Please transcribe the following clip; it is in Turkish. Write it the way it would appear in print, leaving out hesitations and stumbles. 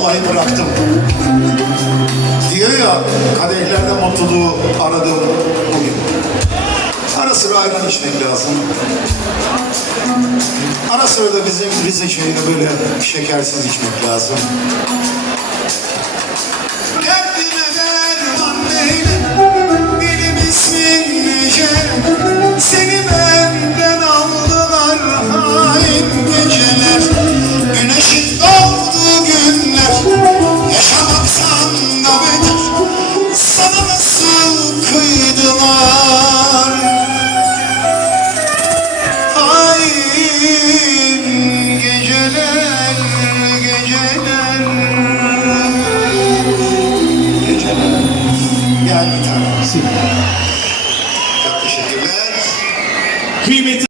vallahi bıraktım. Diyor ya, kadehlerde mutluluğu aradım bugün. Ara sıra ayran içmek lazım. Ara sıra da bizim Rize çayını böyle şekersiz içmek lazım. Derdime derman neyle, benim ismim Nece. Seni benden aldılar hain geceler. Güneşin doğduğu günler, yaşamaksan da beter. Sana nasıl kıydılar? Hain geceler, geceler, geceler. Gel bir tanesi. Çok teşekkürler. Kıymetli